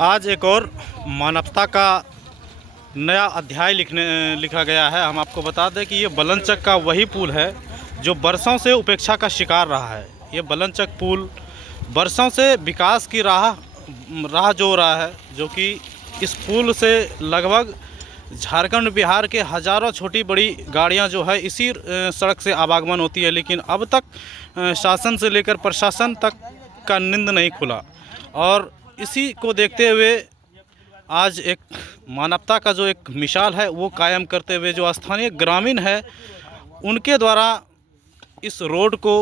आज एक और मानवता का नया अध्याय लिखा गया है। हम आपको बता दें कि ये बलनचक का वही पुल है जो बरसों से उपेक्षा का शिकार रहा है। ये बलनचक पुल बरसों से विकास की राह जो रहा है, जो कि इस पुल से लगभग झारखंड बिहार के हज़ारों छोटी बड़ी गाड़ियां जो है इसी सड़क से आवागमन होती है। लेकिन अब तक शासन से लेकर प्रशासन तक का नींद नहीं खुला, और इसी को देखते हुए आज एक मानवता का जो एक मिसाल है वो कायम करते हुए जो स्थानीय ग्रामीण है उनके द्वारा इस रोड को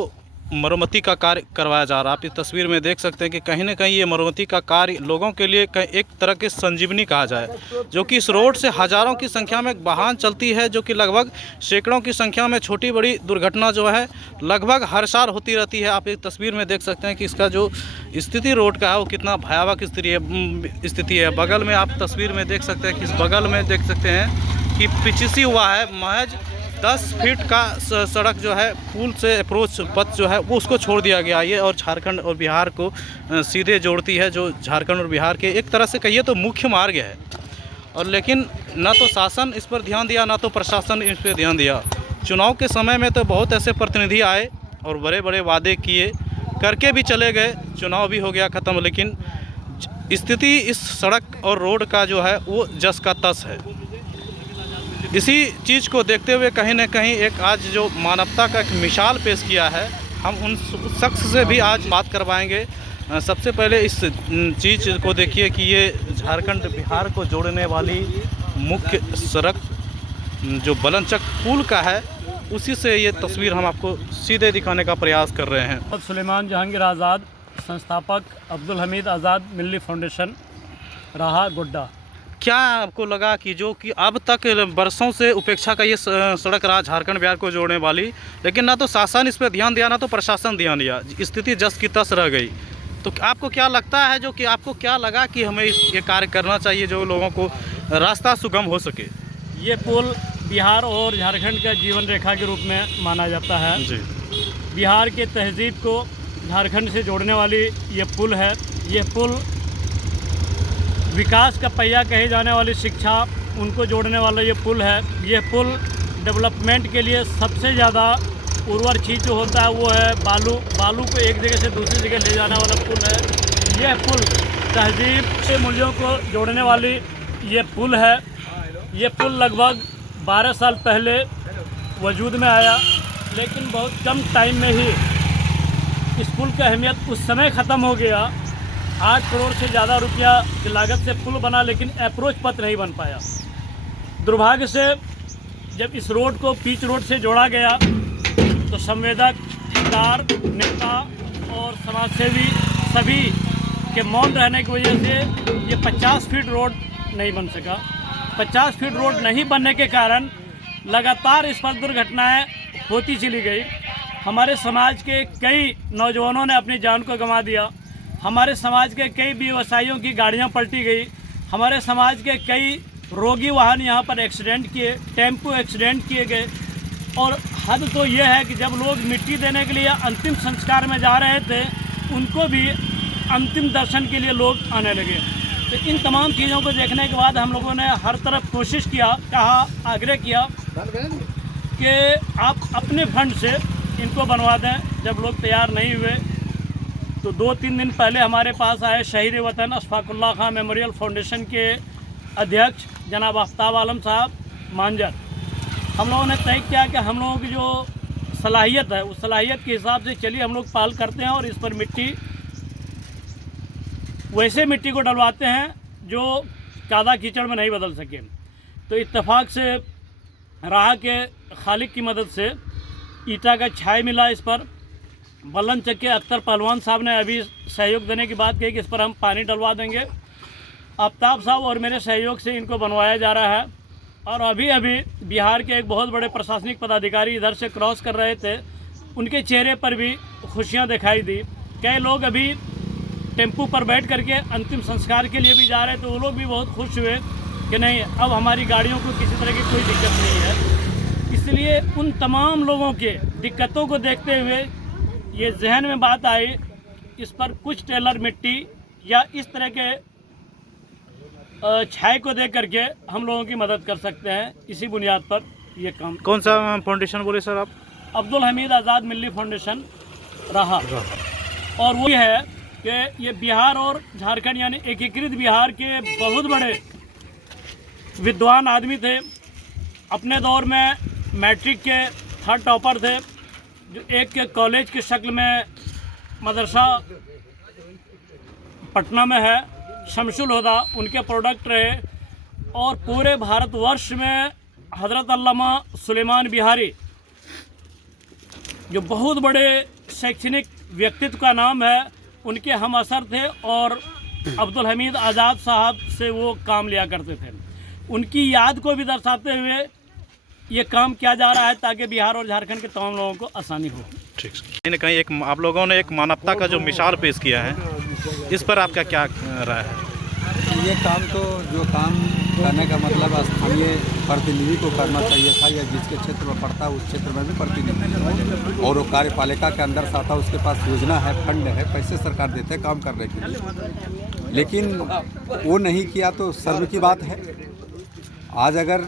मरम्मती का कार्य करवाया जा रहा है। आप इस तस्वीर में देख सकते हैं कि कहीं ना कहीं ये मरम्मती का कार्य लोगों के लिए एक तरह की संजीवनी कहा जाए, जो कि इस रोड से हज़ारों की संख्या में वाहन चलती है, जो कि लगभग सैकड़ों की संख्या में छोटी बड़ी दुर्घटना जो है लगभग हर साल होती रहती है। आप एक तस्वीर में देख सकते हैं कि इसका जो स्थिति रोड का है वो कितना भयावह स्थिति है। बगल में आप तस्वीर में देख सकते हैं कि इस बगल में देख सकते हैं कि पीछे हुआ है, महज 10 फीट का सड़क जो है पुल से अप्रोच पथ जो है वो उसको छोड़ दिया गया। ये और झारखंड और बिहार को सीधे जोड़ती है, जो झारखंड और बिहार के एक तरह से कहिए तो मुख्य मार्ग है। और लेकिन ना तो शासन इस पर ध्यान दिया, ना तो प्रशासन इस पर ध्यान दिया। चुनाव के समय में तो बहुत ऐसे प्रतिनिधि आए और बड़े बड़े वादे किए, करके भी चले गए, चुनाव भी हो गया ख़त्म, लेकिन स्थिति इस सड़क और रोड का जो है वो जस का तस है। इसी चीज़ को देखते हुए कहीं ना कहीं एक आज जो मानवता का एक मिसाल पेश किया है, हम उन शख्स से भी आज बात करवाएंगे। सबसे पहले इस चीज़ को देखिए कि ये झारखंड बिहार को जोड़ने वाली मुख्य सड़क जो बलनचक पुल का है, उसी से ये तस्वीर हम आपको सीधे दिखाने का प्रयास कर रहे हैं। सुलेमान जहांगीर आज़ाद, संस्थापक अब्दुल हमीद आज़ाद मिल्ली फाउंडेशन, राहा गोड्डा। क्या आपको लगा कि जो कि अब तक बरसों से उपेक्षा का ये सड़क रहा झारखंड बिहार को जोड़ने वाली, लेकिन ना तो शासन इस पर ध्यान दिया, ना तो प्रशासन ध्यान दिया, स्थिति जस की तस रह गई। तो आपको क्या लगता है, जो कि आपको क्या लगा कि हमें ये कार्य करना चाहिए जो लोगों को रास्ता सुगम हो सके? ये पुल बिहार और झारखंड का जीवन रेखा के रूप में माना जाता है जी। बिहार के तहजीब को झारखंड से जोड़ने वाली ये पुल है। ये पुल विकास का पहिया कहे जाने वाली शिक्षा, उनको जोड़ने वाला ये पुल है। ये पुल डेवलपमेंट के लिए सबसे ज़्यादा उर्वर चीज़ जो होता है वो है बालू को एक जगह से दूसरी जगह ले जाने वाला पुल है। यह पुल तहजीब के मूल्यों को जोड़ने वाली ये पुल है। ये पुल लगभग 12 साल पहले वजूद में आया, लेकिन बहुत कम टाइम में ही इस पुल की अहमियत उस समय ख़त्म हो गया। 8 करोड़ से ज़्यादा रुपया की लागत से पुल बना, लेकिन अप्रोच पथ नहीं बन पाया। दुर्भाग्य से जब इस रोड को पिच रोड से जोड़ा गया तो संवेदक, ठेकेदार, नेता और समाजसेवी सभी के मौन रहने की वजह से ये 50 फीट रोड नहीं बन सका। 50 फीट रोड नहीं बनने के कारण लगातार इस पर दुर्घटनाएँ होती चली गई। हमारे समाज के कई नौजवानों ने अपनी जान को गंवा दिया। हमारे समाज के कई व्यवसायियों की गाड़ियां पलटी गई। हमारे समाज के कई रोगी वाहन यहां पर एक्सीडेंट किए, टेम्पो एक्सीडेंट किए गए। और हद तो ये है कि जब लोग मिट्टी देने के लिए अंतिम संस्कार में जा रहे थे, उनको भी अंतिम दर्शन के लिए लोग आने लगे। तो इन तमाम चीज़ों को देखने के बाद हम लोगों ने हर तरफ कोशिश किया, आग्रह किया कि आप अपने फंड से इनको बनवा दें। जब लोग तैयार नहीं हुए तो 2-3 दिन पहले हमारे पास आए शहीद वतन अशफाकुल्लाह खां मेमोरियल फाउंडेशन के अध्यक्ष जनाब आफ्ताब आलम साहब मांजर। हम लोगों ने तय किया कि हम लोगों की जो सलाहियत है उस सलाहियत के हिसाब से चलिए हम लोग पहल करते हैं और इस पर वैसे मिट्टी को डलवाते हैं जो कादा कीचड़ में नहीं बदल सके। तो इत्तेफाक से राह के खालिक की मदद से ईटा का छाई मिला। इस पर बलनचक के अख्तर पहलवान साहब ने अभी सहयोग देने की बात कही कि इस पर हम पानी डलवा देंगे। आफ्ताब साहब और मेरे सहयोग से इनको बनवाया जा रहा है। और अभी बिहार के एक बहुत बड़े प्रशासनिक पदाधिकारी इधर से क्रॉस कर रहे थे, उनके चेहरे पर भी खुशियां दिखाई दी। कई लोग अभी टेम्पू पर बैठ करके अंतिम संस्कार के लिए भी जा रहे थे, वो लोग भी बहुत खुश हुए कि नहीं, अब हमारी गाड़ियों को किसी तरह की कोई दिक्कत नहीं है। इसलिए उन तमाम लोगों के दिक्कतों को देखते हुए ये जहन में बात आई, इस पर कुछ टेलर मिट्टी या इस तरह के छाया को देख करके हम लोगों की मदद कर सकते हैं। इसी बुनियाद पर ये काम। कौन सा फाउंडेशन बोले सर आप? अब्दुल हमीद आज़ाद मिल्ली फाउंडेशन रहा। और वो ये है कि ये बिहार और झारखंड यानी एकीकृत बिहार के बहुत बड़े विद्वान आदमी थे। अपने दौर में मैट्रिक के 3rd टॉपर थे, जो एक के कॉलेज की शक्ल में मदरसा पटना में है, शमसुल हुदा, उनके प्रोडक्ट रहे। और पूरे भारतवर्ष में हज़रत अल्लामा सुलेमान बिहारी, जो बहुत बड़े शैक्षणिक व्यक्तित्व का नाम है, उनके हम असर थे और अब्दुल हमीद आज़ाद साहब से वो काम लिया करते थे। उनकी याद को भी दर्शाते हुए ये काम किया जा रहा है ताकि बिहार और झारखंड के तमाम लोगों को आसानी हो। ठीक है। कहीं न कहीं एक आप लोगों ने एक मानवता का जो मिसाल पेश किया है, इस पर आपका क्या राय है? ये काम तो जो काम करने का मतलब स्थानीय प्रतिनिधि को करना चाहिए था, या जिसके क्षेत्र में पड़ता है उस क्षेत्र में भी प्रतिनिधि, और वो कार्यपालिका के अंदर से आता, उसके पास योजना है, फंड है, पैसे सरकार देते हैं काम करने के लिए, लेकिन वो नहीं किया तो शर्म की बात है। आज अगर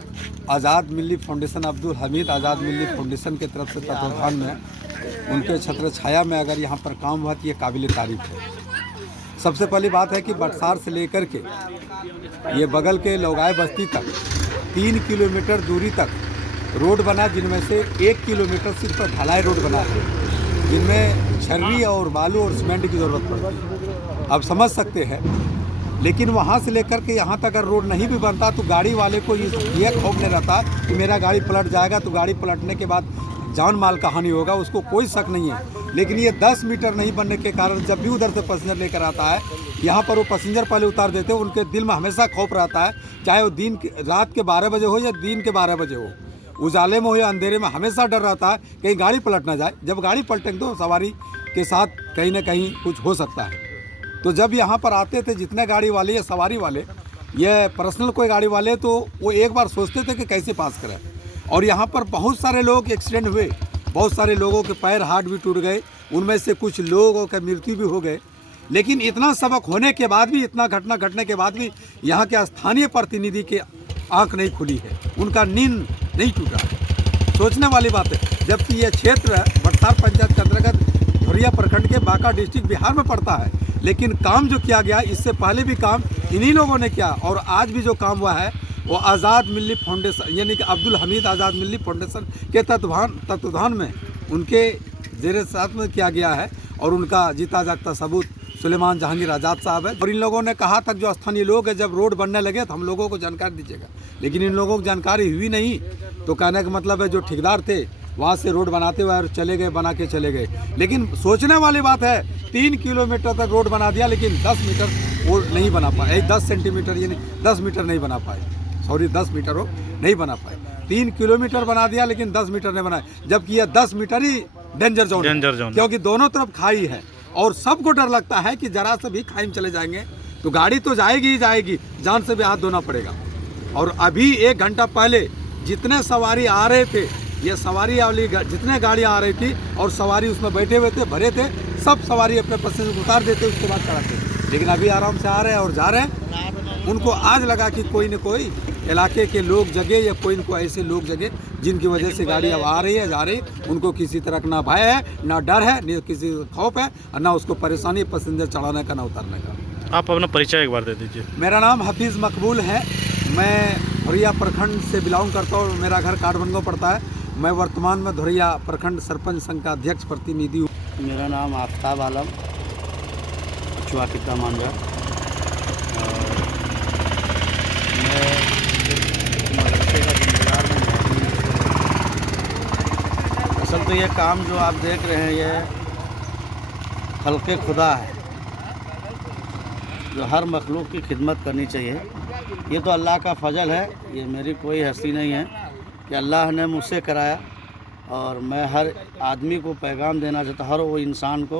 आज़ाद मिल्ली फाउंडेशन, अब्दुल हमीद आज़ाद मिल्ली फाउंडेशन की तरफ से तत्वाधान में उनके छत्र छाया में अगर यहाँ पर काम हुआ तो ये काबिल तारीफ है। सबसे पहली बात है कि बटसार से लेकर के ये बगल के लोगाई बस्ती तक 3 किलोमीटर दूरी तक रोड बना, जिनमें से 1 किलोमीटर सिर्फ ढलाई रोड बना है, जिनमें छर्री और बालू और सीमेंट की ज़रूरत पड़ती है। अब समझ सकते हैं, लेकिन वहाँ से लेकर के यहाँ तक अगर रोड नहीं भी बनता तो गाड़ी वाले को ये खौफ नहीं रहता कि मेरा गाड़ी पलट जाएगा, तो गाड़ी पलटने के बाद जान माल का हानि होगा, उसको कोई शक नहीं है। लेकिन ये 10 मीटर नहीं बनने के कारण जब भी उधर से पैसेंजर लेकर आता है, यहाँ पर वो पैसेंजर पहले उतार देते हैं, उनके दिल में हमेशा खौफ रहता है, चाहे वो रात के 12 बजे हो या दिन के 12 बजे हो, उजाले में हो या अंधेरे में, हमेशा डर रहता है कहीं गाड़ी पलट ना जाए। जब गाड़ी पलटेंगे तो सवारी के साथ कहीं ना कहीं कुछ हो सकता है। तो जब यहाँ पर आते थे जितने गाड़ी वाले या सवारी वाले, ये पर्सनल कोई गाड़ी वाले, तो वो एक बार सोचते थे कि कैसे पास करें। और यहाँ पर बहुत सारे लोग एक्सीडेंट हुए, बहुत सारे लोगों के पैर हाथ भी टूट गए, उनमें से कुछ लोगों का मृत्यु भी हो गए। लेकिन इतना सबक होने के बाद भी, इतना घटना घटने के बाद भी यहाँ के स्थानीय प्रतिनिधि के आँख नहीं खुली है, उनका नींद नहीं टूटा है। सोचने वाली बात है, जबकि ये क्षेत्र बटसार पंचायत के अंतर्गत धुरिया प्रखंड के बांका डिस्ट्रिक्ट बिहार में पड़ता है, लेकिन काम जो किया गया इससे पहले भी काम इन्हीं लोगों ने किया। और आज भी जो काम हुआ है वो आज़ाद मिल्ली फाउंडेशन यानी कि अब्दुल हमीद आज़ाद मिल्ली फाउंडेशन के तत्वाधान में उनके ज़ेरे साथ में किया गया है। और उनका जीता जागता सबूत सुलेमान जहांगीर आज़ाद साहब है। और इन लोगों ने कहा तक जो स्थानीय लोग हैं, जब रोड बनने लगे तो हम लोगों को जानकारी दीजिएगा, लेकिन इन लोगों को जानकारी हुई नहीं। तो कहने का मतलब है जो ठेकेदार थे वहाँ से रोड बनाते हुए और चले गए, बना के चले गए। लेकिन सोचने वाली बात है, 3 किलोमीटर तक रोड बना दिया, लेकिन 10 मीटर वो नहीं बना पाए, 10 सेंटीमीटर यानी 10 मीटर नहीं बना पाए, 10 मीटर वो नहीं बना पाए। 3 किलोमीटर बना दिया लेकिन 10 मीटर नहीं बनाए, जबकि यह 10 मीटर ही डेंजर जोन, क्योंकि दोनों तरफ खाई है और सबको डर लगता है कि जरा से भी खाई में चले जाएंगे तो गाड़ी तो जाएगी ही जाएगी, जान से भी हाथ धोना पड़ेगा। और अभी 1 घंटा पहले जितने सवारी आ रहे थे, ये सवारी वाली जितने गाड़ियाँ आ रही थी और सवारी उसमें बैठे हुए थे, भरे थे, सब सवारी अपने पैसेंजर उतार देते, उसके बाद चढ़ाते। लेकिन अभी आराम से आ रहे हैं और जा रहे हैं। उनको आज लगा कि कोई न कोई इलाके के लोग जगे या कोई न कोई ऐसे लोग जगे जिनकी वजह से गाड़ी अब आ रही है, जा रही है। उनको किसी तरह का ना भय है, ना डर है, ना किसी खौफ है, और ना उसको परेशानी पैसेंजर चढ़ाने का, ना उतारने का। आप अपना परिचय एक बार दे दीजिए। मेरा नाम हफीज़ मकबूल है, मैं धुरिया प्रखंड से बिलोंग करता हूँ, मेरा घर काठमांडू पड़ता है। मैं वर्तमान में धुरिया प्रखंड सरपंच संघ का अध्यक्ष प्रतिनिधि हूँ। मेरा नाम आफ्ताब आलम चुआकिता मांझा, और मैं मदरसे का जिम्मेदार हूँ। असल तो ये काम जो आप देख रहे हैं ये खल्क़े खुदा है, जो हर मखलूक की खिदमत करनी चाहिए। ये तो अल्लाह का फजल है, ये मेरी कोई हस्ती नहीं है कि अल्लाह ने मुझसे कराया। और मैं हर आदमी को पैगाम देना चाहता, हर वो इंसान को,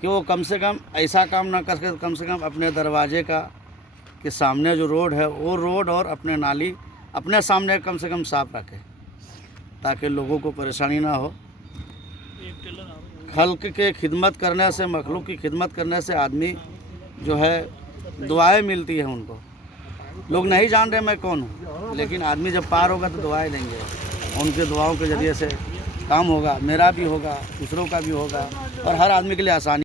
कि वो कम से कम ऐसा काम ना करके कम से कम अपने दरवाजे के सामने जो रोड है वो रोड और अपने नाली अपने सामने कम से कम साफ़ रखें, ताकि लोगों को परेशानी ना हो। खल्क़ के खिदमत करने से, मखलूक की खिदमत करने से आदमी जो है दुआएं मिलती हैं उनको। लोग नहीं जान रहे मैं कौन हूँ, लेकिन आदमी जब पार होगा तो दुआएं देंगे। उनके दुआओं के ज़रिए से काम होगा, मेरा भी होगा, दूसरों का भी होगा और हर आदमी के लिए आसानी